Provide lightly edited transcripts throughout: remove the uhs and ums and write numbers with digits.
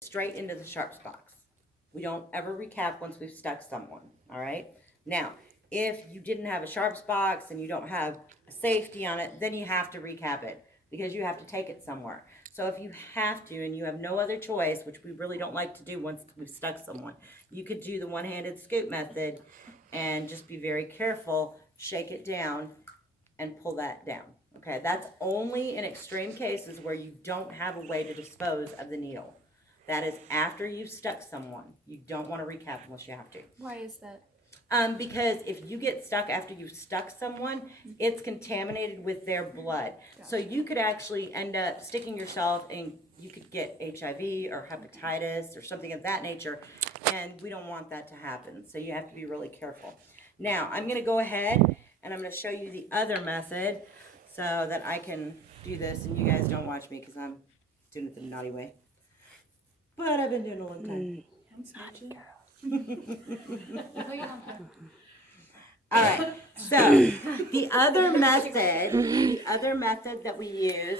straight into the sharps box. We don't ever recap once we've stuck someone, all right? Now, if you didn't have a sharps box and you don't have a safety on it, then you have to recap it because you have to take it somewhere. So if you have to and you have no other choice, which we really don't like to do once we've stuck someone, you could do the one-handed scoop method and just be very careful, shake it down, and pull that down. Okay, that's only in extreme cases where you don't have a way to dispose of the needle. That is after you've stuck someone. You don't want to recap unless you have to. Why is that? Because if you get stuck after you've stuck someone, it's contaminated with their blood. So you could actually end up sticking yourself and you could get HIV or hepatitis or something of that nature, and we don't want that to happen. So you have to be really careful. Now, I'm going to go ahead and I'm going to show you the other method so that I can do this and you guys don't watch me because I'm doing it the naughty way. But I've been doing it a long time. All right, so the other method that we use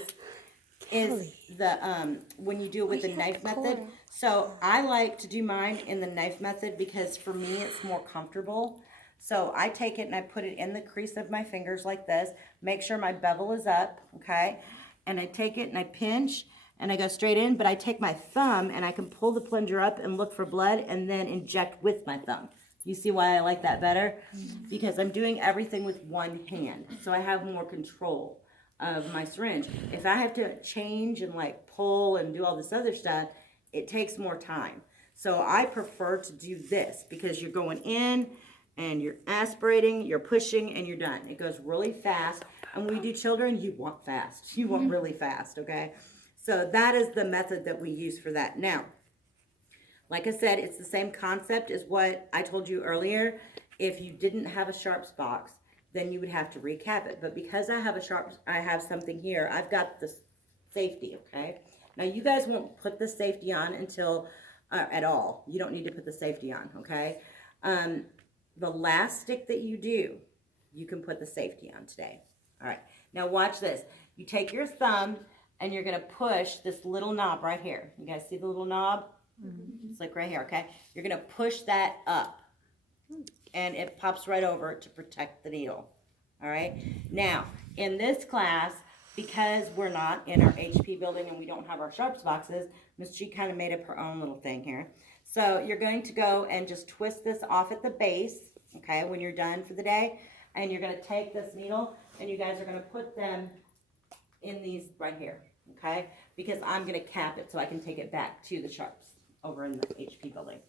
is the when you do it with the knife method. So I like to do mine in the knife method because for me it's more comfortable. So I take it and I put it in the crease of my fingers like this, make sure my bevel is up, okay? And I take it and I pinch and I go straight in, but I take my thumb and I can pull the plunger up and look for blood and then inject with my thumb. You see why I like that better? Because I'm doing everything with one hand. So I have more control of my syringe. If I have to change and like pull and do all this other stuff, it takes more time. So I prefer to do this because you're going in and you're aspirating, you're pushing, and you're done. It goes really fast. And when we do children, you want fast. You want really fast, okay? So that is the method that we use for that. Now, like I said, it's the same concept as what I told you earlier. If you didn't have a sharps box, then you would have to recap it. But because I have something here, I've got the safety, okay? Now you guys won't put the safety on until, at all. You don't need to put the safety on, okay? The last stick that you do, you can put the safety on today. All right, now watch this. You take your thumb and you're gonna push this little knob right here. You guys see the little knob? Mm-hmm. It's like right here, okay? You're gonna push that up and it pops right over to protect the needle. All right, now in this class, because we're not in our HP building and we don't have our sharps boxes, Miss G kind of made up her own little thing here. So you're going to go and just twist this off at the base, okay, when you're done for the day. And you're going to take this needle and you guys are going to put them in these right here, okay? Because I'm going to cap it so I can take it back to the sharps over in the HP building.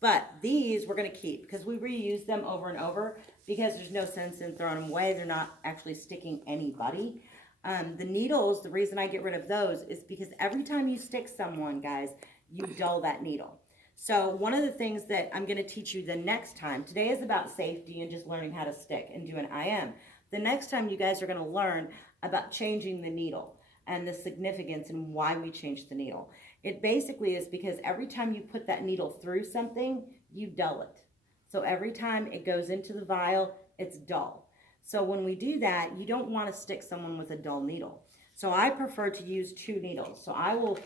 But these we're going to keep because we reuse them over and over because there's no sense in throwing them away. They're not actually sticking anybody. The needles, the reason I get rid of those is because every time you stick someone, guys, you dull that needle. So one of the things that I'm going to teach you the next time, today is about safety and just learning how to stick and do an IM. The next time you guys are going to learn about changing the needle and the significance and why we change the needle. It basically is because every time you put that needle through something, you dull it. So every time it goes into the vial, it's dull. So when we do that, you don't want to stick someone with a dull needle. So I prefer to use two needles. So I will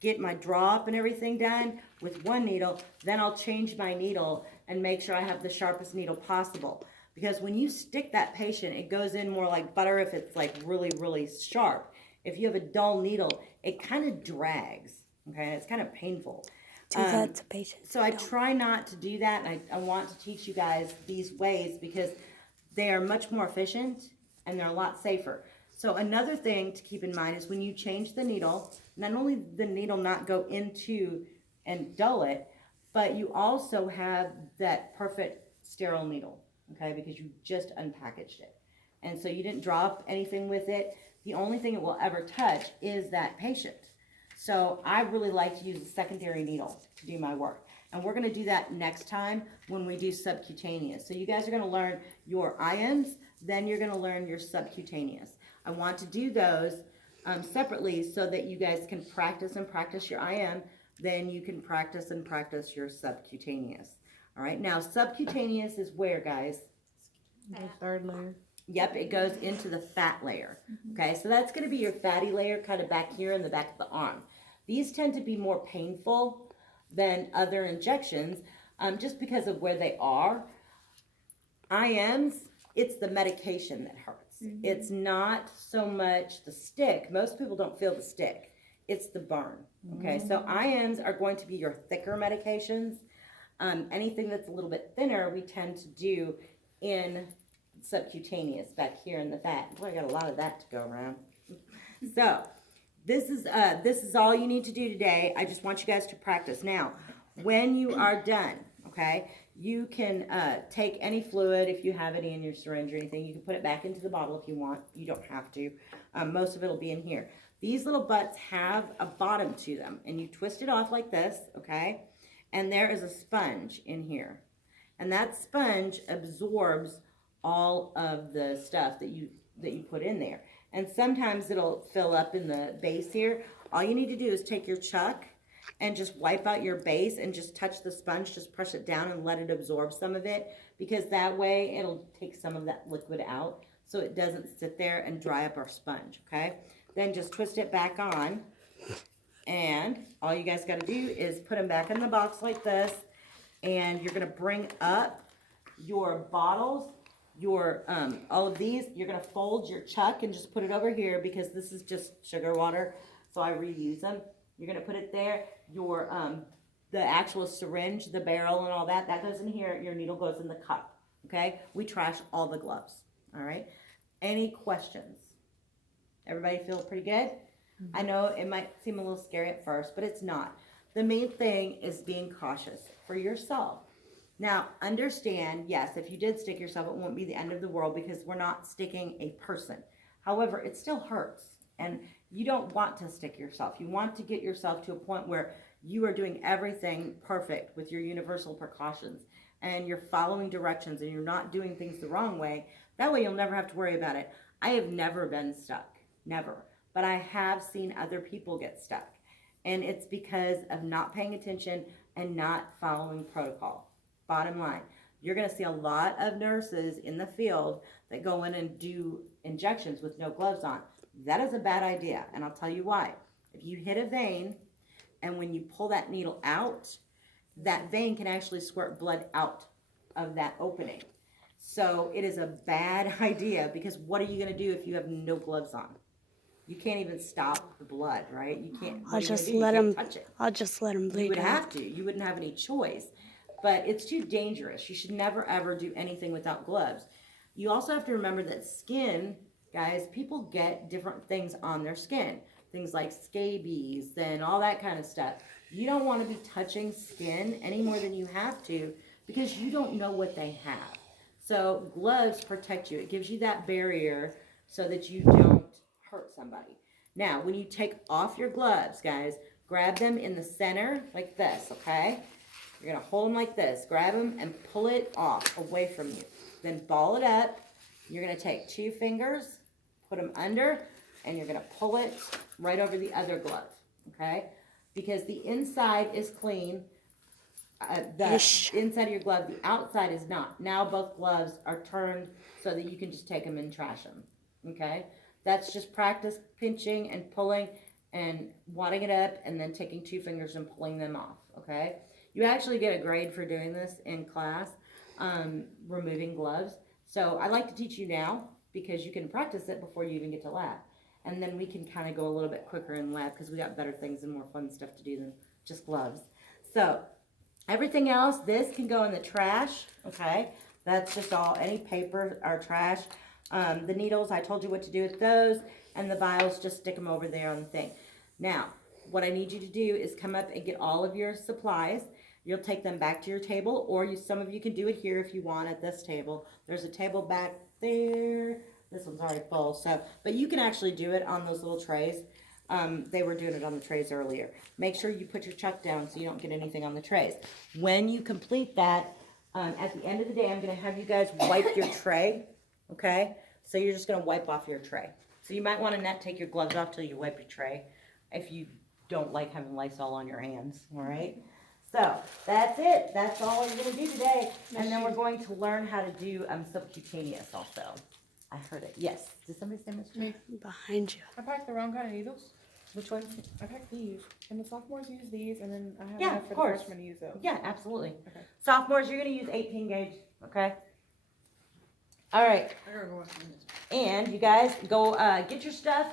get my drop and everything done with one needle, then I'll change my needle and make sure I have the sharpest needle possible. Because when you stick that patient, it goes in more like butter if it's like really, really sharp. If you have a dull needle, it kind of drags, okay? It's kind of painful. Do that to patients. So I try not to do that, and I want to teach you guys these ways because they are much more efficient and they're a lot safer. So another thing to keep in mind is when you change the needle, not only the needle not go into and dull it, but you also have that perfect sterile needle, okay, because you just unpackaged it. And so you didn't drop anything with it. The only thing it will ever touch is that patient. So I really like to use a secondary needle to do my work. And we're going to do that next time when we do subcutaneous. So you guys are going to learn your IMs, then you're going to learn your subcutaneous. I want to do those separately so that you guys can practice and practice your IM, then you can practice and practice your subcutaneous. All right, now subcutaneous is where, guys? The third layer. Yep, it goes into the fat layer. Okay, so that's going to be your fatty layer kind of back here in the back of the arm. These tend to be more painful than other injections, just because of where they are. IMs, it's the medication that hurts. It's not so much the stick. Most people don't feel the stick. It's the burn. Okay, so IMs are going to be your thicker medications. Anything that's a little bit thinner, we tend to do in subcutaneous back here in the fat. Boy, I got a lot of that to go around. So this is all you need to do today. I just want you guys to practice. Now, when you are done, okay, you can take any fluid, if you have any in your syringe or anything, you can put it back into the bottle if you want. You don't have to. Most of it will be in here. These little butts have a bottom to them, and you twist it off like this, okay? And there is a sponge in here. And that sponge absorbs all of the stuff that you put in there. And sometimes it'll fill up in the base here. All you need to do is take your chuck and just wipe out your base and just touch the sponge, just push it down and let it absorb some of it, because that way it'll take some of that liquid out so it doesn't sit there and dry up our sponge, okay? Then just twist it back on, and all you guys got to do is put them back in the box like this, and you're going to bring up your bottles, your all of these. You're going to fold your chuck and just put it over here, because this is just sugar water, so I reuse them. You're going to put it there. Your the actual syringe, the barrel and all that goes in here. Your needle goes in the cup, okay? We trash all the gloves, all right? Any questions? Everybody feel pretty good? I know it might seem a little scary at first, but it's not. The main thing is being cautious for yourself. Now, understand, yes, if you did stick yourself, it won't be the end of the world, because we're not sticking a person. However, it still hurts, and you don't want to stick yourself. You want to get yourself to a point where you are doing everything perfect with your universal precautions, and you're following directions, and you're not doing things the wrong way. That way you'll never have to worry about it. I have never been stuck, never. But I have seen other people get stuck. And it's because of not paying attention and not following protocol. Bottom line, you're going to see a lot of nurses in the field that go in and do injections with no gloves on. That is a bad idea, and I'll tell you why. If you hit a vein, and when you pull that needle out, that vein can actually squirt blood out of that opening. So it is a bad idea, because what are you going to do if you have no gloves on? You can't even stop the blood, right? You can't. I'll just let him bleed. You would have to. You wouldn't have any choice. But it's too dangerous. You should never ever do anything without gloves. You also have to remember that skin, guys, people get different things on their skin. Things like scabies and all that kind of stuff. You don't want to be touching skin any more than you have to, because you don't know what they have. So gloves protect you. It gives you that barrier so that you don't hurt somebody. Now, when you take off your gloves, guys, grab them in the center like this, okay? You're going to hold them like this. Grab them and pull it off away from you. Then ball it up. You're going to take 2 fingers, put them under, and you're going to pull it right over the other glove, okay? Because the inside is clean. The inside of your glove, the outside is not. Now both gloves are turned so that you can just take them and trash them, okay? That's just practice pinching and pulling and wadding it up, and then taking 2 fingers and pulling them off, okay? You actually get a grade for doing this in class, removing gloves. So I like to teach you now, because you can practice it before you even get to lab. And then we can kind of go a little bit quicker in lab, because we got better things and more fun stuff to do than just gloves. So everything else, this can go in the trash, okay? That's just all, any paper or trash. The needles, I told you what to do with those, and the vials, just stick them over there on the thing. Now, what I need you to do is come up and get all of your supplies. You'll take them back to your table, or some of you can do it here if you want at this table. There's a table back there. This one's already full, so, but you can actually do it on those little trays. They were doing it on the trays earlier. Make sure you put your chuck down so you don't get anything on the trays. When you complete that, at the end of the day, I'm going to have you guys wipe your tray, okay? So you're just going to wipe off your tray. So you might want to not take your gloves off till you wipe your tray, if you don't like having Lysol on your hands, all right? So that's it. That's all we're going to do today. And then we're going to learn how to do subcutaneous also. I heard it. Yes. Did somebody say Miss? Behind you. I packed the wrong kind of needles. Which one? I packed these, and the sophomores use these, and then I have Yeah, enough of for course. the freshmen to use those. Yeah, absolutely. Okay. Sophomores, you're gonna use 18 gauge, okay? All right, I gotta go watch this. and you guys go, get your stuff